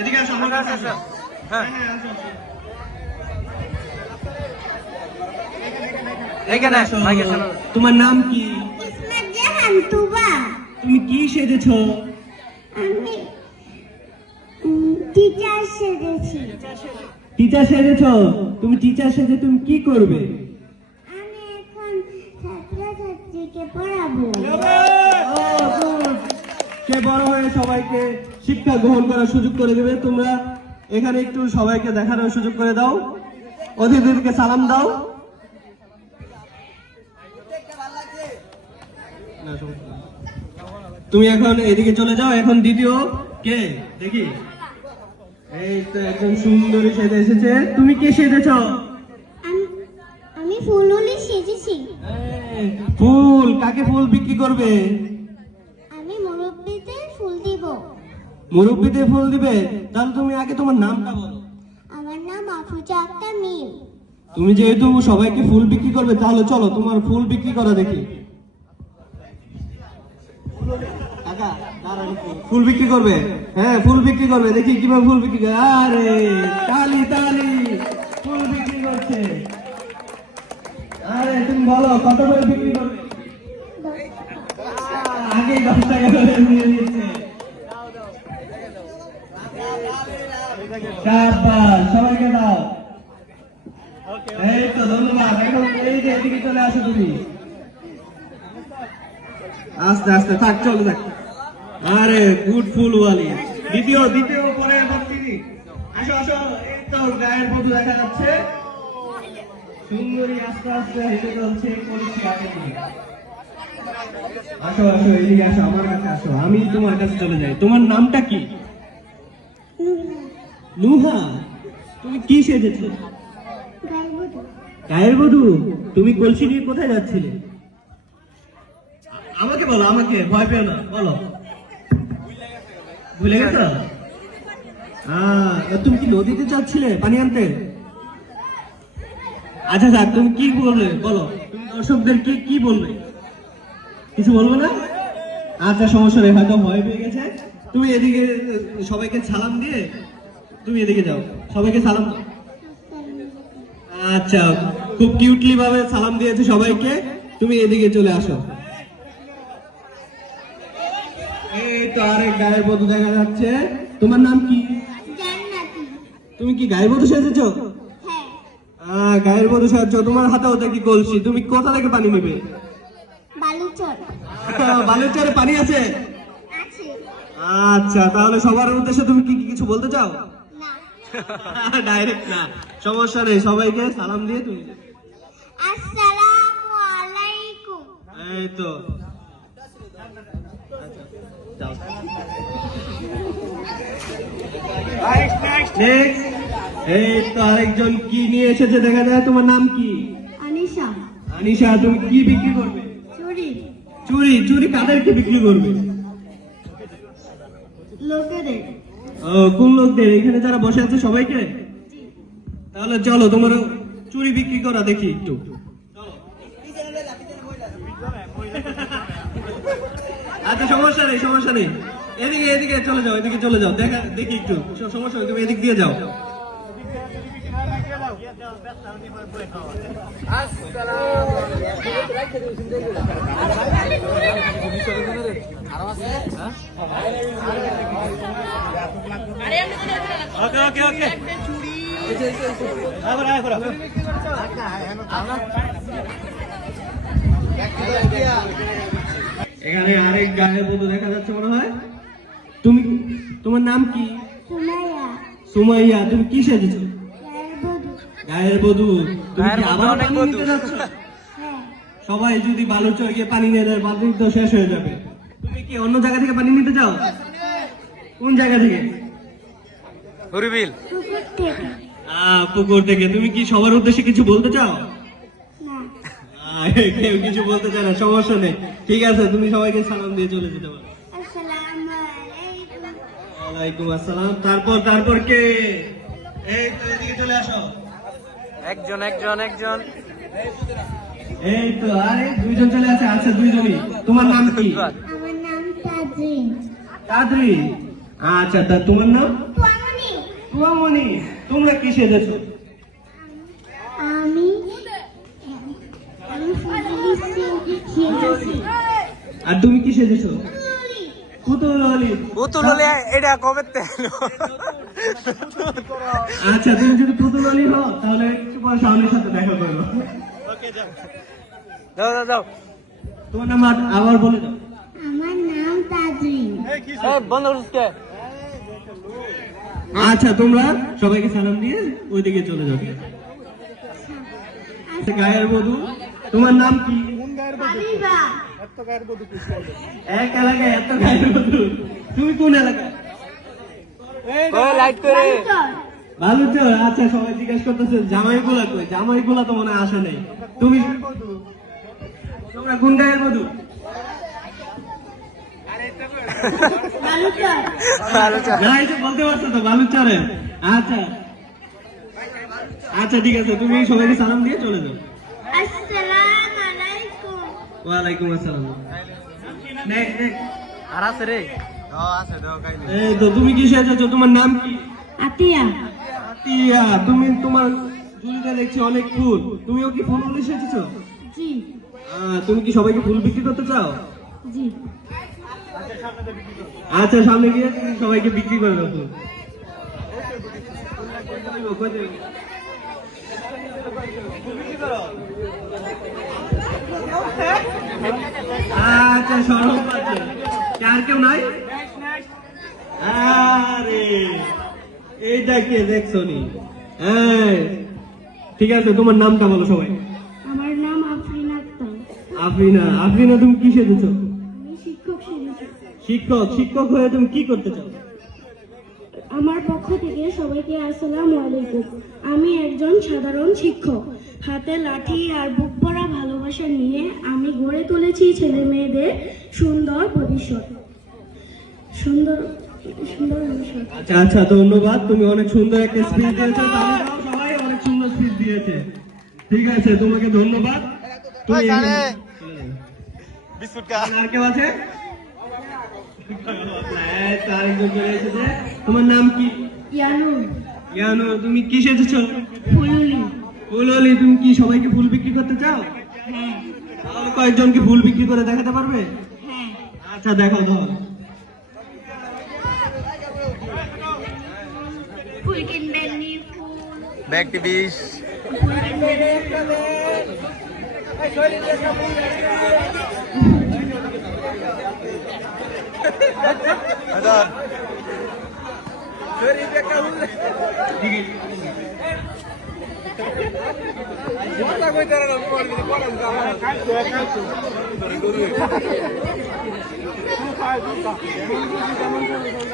এদিকে আসো আমার কাছে আসো হ্যাঁ। হ্যাঁ আসো আসো। তোমার নাম কি? ইসমত জাহান তুবা তুমি কি সেজেছো? আমি টিচার সেজেছি। টিচার সেজেছো? তুমি টিচার সেজে তুমি কি করবে? আমি এখন ছাত্রছাত্রীকে পড়াবো. সে বড় হয়ে সবাইকে শিক্ষা গ্রহণ করার সুযোগ করে দেবে। তোমরা এখানে একটু সবাইকে দেখানোর সুযোগ করে দাও। অতিথিদেরকে সালাম দাও। তুমি এখন এদিকে চলে যাও। এখন দ্বিতীয় কে? দেখি। এই তো একজন সুন্দরী সেজে এসেছে। তুমি কে সেজেছ? আমি সেজেছি। ফুল কাকে ফুল বিক্রি করবে? মুরব্বীতে ফুল দিবে তাহলে তুমি আগে তোমার নামটা বলো। আমার নাম আফুজা আক্তার মিম। তুমি যেহেতু সবাইকে ফুল বিক্রি করবে তাহলে চলো তোমার ফুল বিক্রি করা দেখি। ফুল বিক্রি করবে? হ্যাঁ ফুল বিক্রি করবে দেখি কীভাবে ফুল বিক্রি করে। আরে তালি তালি ফুল বিক্রি করছে। আরে তুমি বলো কত করে বিক্রি করবে? আগে দশ টাকা করে নিয়ে নিচ্ছে। সবাইকে দাও। এই তো, ধন্যবাদ। এখন এই যে এদিকে চলে আসো তুমি। আস্তে আস্তে, থাক, চলো আরে, গুড ফুল ওয়ালি। দ্বিতীয় দ্বিতীয় ভর্তি আসো আসো, এই তো, গায়ের বধু দেখা যাচ্ছে। সুন্দরী আস্তে আস্তে হেঁটে চলছে। আসো আসো, এদিকে আসো, আমার কাছে আসো। আমি তোমার কাছে চলে যাই। তোমার নামটা কি? তুমি কি সেজেছো? গায়ের বধু। তুমি কলসি নিয়ে কোথায় যাচ্ছিলে? আমাকে বলো, আমাকে ভয় পেও না, বলো। ভুলে গেছো? তুমি কি নদীতে যাচ্ছিলে পানি আনতে? আচ্ছা স্যার তুমি কি বললে? বলো। তুমি দর্শকদের কি কি বলবে কিছু বলব না? আচ্ছা সমস্যা নেই, হয়তো ভয় পেয়ে গেছে। তুমি এদিকে সবাইকে সালাম দিয়ে তুমি এদিকে যাও। সবাইকে সালাম। আচ্ছা খুব কিউটলি ভাবে সালাম দিয়েছে সবাইকে। তুমি এদিকে চলে আসো। এই তো আরেক গায়ের বধূ দেখা যাচ্ছে। তোমার নাম কি? তুমি কি গায়ের বধূ সেজেছো? হ্যাঁ। গায়ের বধূ সাজছো। তোমার হাতেও দেখি কলসি? তুমি কোথা থেকে পানি নেবে? বালুচর। পানি আছে। আচ্ছা তাহলে সবার উদ্দেশ্যে তুমি কি কি কিছু বলতে চাও? ডাইরেক্ট না। সমস্যা নেই সবাইকে সালাম দিয়ে তুমি আসসালামু আলাইকুম। এই তো। এই তো আরেকজন কি নিয়ে এসেছে দেখা যায় তোমার নাম কি? আনিশা। আনিশা তুমি কি বিক্রি করবে? চুরি। চুরি চুরি কাদেরকে বিক্রি করবে? লোকেদের। কোন লোকদের এখানে যারা বসে আছে সবাইকে? তাহলে চলো, তোমার চুরি বিক্রি করা দেখি একটু। আচ্ছা সমস্যা নেই সমস্যা নেই। এদিকে এদিকে চলে যাও, এদিকে চলে যাও। দেখা, দেখি একটু। সমস্যা নেই, তুমি এদিক দিয়ে যাও। ওকে ওকে ওকে। এখানে আরেক গায়ের বধূ দেখা যাচ্ছে মনে হয়। তুমি তোমার নাম কি? সুমাইয়া। সুমাইয়া তুমি কি সেজেছো গায়ের বধূ তুমি কি আবার পানি নিতে যাচ্ছ? সবাই যদি বালুচর গিয়ে পানি নিয়ে দেয় বালতি তো শেষ হয়ে যাবে। তুমি কি অন্য জায়গা থেকে পানি নিতে চাও? কোন জায়গা থেকে? হরিবিল। পুকুর থেকে আহ, পুকুর থেকে। তুমি কি সবার উদ্দেশ্যে কিছু বলতে চাও? আহ, কেউ কিছু বলতে চায় না সমস্যা নেই। ঠিক আছে তুমি সবাইকে সালাম দিয়ে চলে যেতে পারো। ওয়ালাইকুম আসসালাম। তারপর তারপর কে? এই তো এদিকে চলে আসো। একজন একজন একজন। এই তো আরে দুইজন চলে আসে আচ্ছা দুইজনই। তোমার নাম কি? আমার নাম তাজরিন। কাদরি আচ্ছা তা তোমার নাম? তোমার তুয়ামণি তোমরা কি সেজেছো? আমি আর তুমি কি সেজেছো? পুতুল। হলি পুতুল হলে এটা কবে তে আচ্ছা তুমি যদি পুতুল হলি হও তাহলে একটু পর শাওনের সাথে দেখা করব যাও। যাও যাও তোমার নাম আবার বলে দাও। আমার নাম তাজরিন এই বন্ধ করছিস কে? আচ্ছা তোমরা সবাইকে সালাম দিয়ে ওইদিকে চলে যাবে আচ্ছা, গায়ের বধু তোমার নাম কি? এক এলাকায় এত গায়ের বধু। তুমি কোন এলাকায়? লাইট করে। চল ভালো তো আচ্ছা সবাই জিজ্ঞেস করতেছে জামাই গুলা কই? জামাই গুলা তো মনে আসা নেই। তুমি তোমরা না এটা বলতে পারছ তো বালুচারে। আচ্ছা। আচ্ছা ঠিক আছে তুমি সবাইকে সালাম দিয়ে চলে যাও। আসসালামু আলাইকুম। ওয়ালাইকুম আসসালাম. আর আছে রে। এই তো তুমি কি সেজেছো তোমার নাম কি? আতিয়া। টিয়া তুমি তোমার চুলটা দেখছি অনেক ফুল। তুমিও কি ফুল ফুল সেজেছো জি। তুমি কি সবাইকে ফুল বিক্রি করতে চাও? জি। আচ্ছা সামনে গিয়ে সবাইকে বিক্রি করে যাইবো? আচ্ছা সরব আছে। আর কেউ নাই? আরে এইটা কে দেখছ নি? হ্যাঁ ঠিক আছে তোমার নামটা বলো সবাই। আমার নাম আফরিন আক্তার। আফরিনা আফরিনা তুমি কি শিক্ষক শিক্ষক শিক্ষক হয়ে তুমি কি করতে চাও? আমার পক্ষ থেকে সবাইকে আসসালামু আলাইকুম। আমি একজন সাধারণ শিক্ষক। হাতে লাঠি আর বুক পড়া ভালোবাসা নিয়ে আমি গড়ে তুলেছি ছেলে মেয়েদের সুন্দর ভবিষ্যৎ। সুন্দর আচ্ছা আচ্ছা ধন্যবাদ। তুমি অনেক সুন্দর একটা স্পিচ দিয়েছ সবাই অনেক সুন্দর স্পিচ দিয়েছে। ঠিক আছে তোমাকে ধন্যবাদ। তুমি আর কেউ আছে? হ্যাঁ। তোমার নাম কি? ইয়ানো। তুমি কি সেজেছো? ফুললি। তুমি কি সবাইকে ফুল বিক্রি করতে চাও? হ্যাঁ। কয়েকজনকে ফুল বিক্রি করে দেখাতে পারবে? হ্যাঁ। আচ্ছা দেখো বল ফুল কিনবেন নি ফুল কিনবেন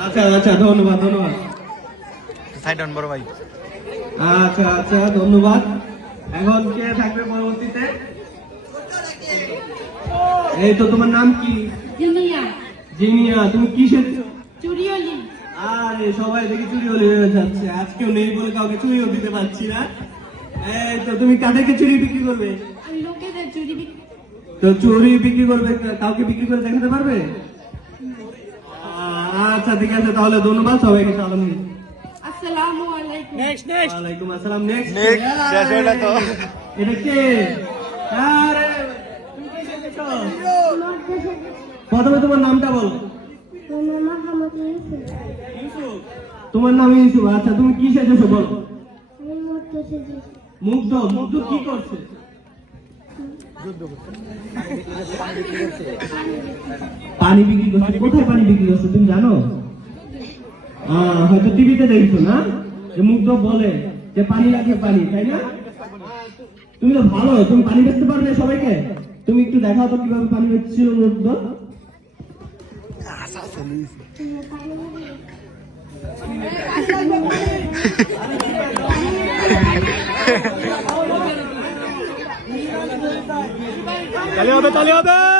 আচ্ছা আচ্ছা ধন্যবাদ ধন্যবাদ। সাইড ডাউন বড় ভাই আচ্ছা আচ্ছা ধন্যবাদ। এখন কে থাকবে পরবর্তীতে? এই তো তোমার নাম কি? জিনিয়া জিনিয়া তুমি চুরিয়লি আরে সবাই দেখি চুরি হলে হয়ে যাচ্ছে। আজকেও নেই বলে কাউকে চুরিও দিতে পারছি না। এই তো তুমি কাদেরকে চুরি বিক্রি করবে? আমি লোকেদের চুরি বিক্রি তো চুরি বিক্রি করবে কাউকে বিক্রি করে দেখাতে পারবে? আচ্ছা ঠিক আছে তাহলে ধন্যবাদ সবাইকে সালাম আসসালামু আলাইকুম। ওয়ালাইকুম আসসালাম নেক্সট Next, শেষ হলো তো। এটা কে? আরে তুমি কি সেজেছো? প্রথমে তোমার নামটা বলো। তোমার নাম ইউসুফ। আচ্ছা তুমি কি সেজেছো বলো। মুগ্ধ মুগ্ধ কি করছে? পানি বিক্রি করছে। কোথায় পানি বিক্রি করছে তুমি জানো? হয়তো টিভিতে দেখছ না? যে মুগ্ধ বলে যে পানি লাগে পানি, তাই না? তুমি তো ভালো, তুমি পানি বেচতে পারবে সবাইকে? তুমি একটু দেখাও তো কীভাবে পানি বেচছিল মুগ্ধ। তালি হবে তালি হবে।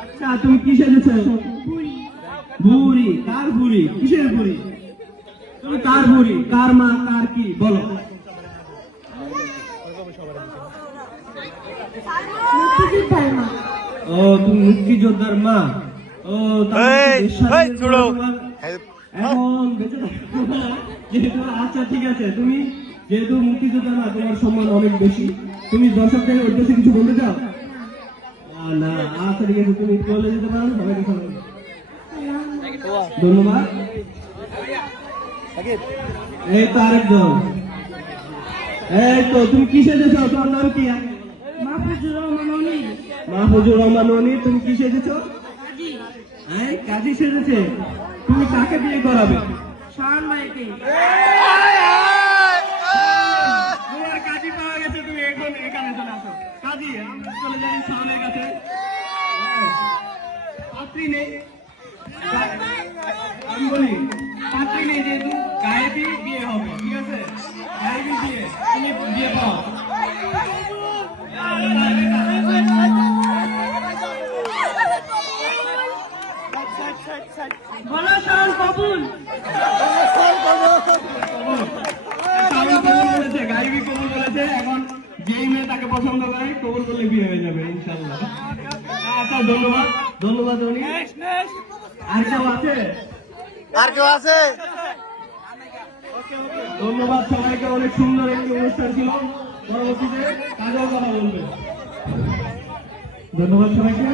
আচ্ছা তুমি কি সেজেছো বুড়ি। কার বুড়ি? কিসের বুড়ি? তুমি কার বুড়ি? কার মা কার কি? বলো। ও তুমি মুক্তিযোদ্ধার মা। ও এখন বেঁচে যেহেতু আচ্ছা ঠিক আছে তুমি যেহেতু মুক্তিযোদ্ধা না তোমার সম্মান অনেক বেশি। তুমি দর্শকদের উদ্দেশ্যে কিছু বলতে চাও? না আচ্ছা ঠিক আছে তুমি চলে যেতে পারো সবাইকে সবাই ধন্যবাদ। এই তো আরেকজন। এই তো তুমি কি সেজেছো? তোমার নাম কি? মাহফুজুর রহমান অনিল মাহফুজুর রহমান অনি তুমি কি সেজেছো? এই কাজী সেজেছে। তুমি কাকে বিয়ে করাবে? শাহান ভাইকে তোমার কাজী পাওয়া গেছে তুমি এখন এখানে চলে আমরা কাছে। হ্যাঁ। পাত্রী নেই। আমি বলি, পাত্রী নেই যেহেতু, গায়েবি বিয়ে হবে, ঠিক আছে? গায়েবি বিয়ে, তুমি বিয়ে পাও। বলো শাহান কবুল শাওন কবুল বলেছে, গায়েবি কবুল বলেছে, এখন যেই মেয়ে তাকে পছন্দ করে কবুল করলে বিয়ে হয়ে যাবে ইনশাল্লাহ। আচ্ছা ধন্যবাদ। ধন্যবাদ উনি আর কেউ আছে? আর কেউ আছে? ধন্যবাদ সবাইকে অনেক সুন্দর একটি অনুষ্ঠান ছিল। পরবর্তীতে কাজেও কথা বলবে। ধন্যবাদ সবাইকে।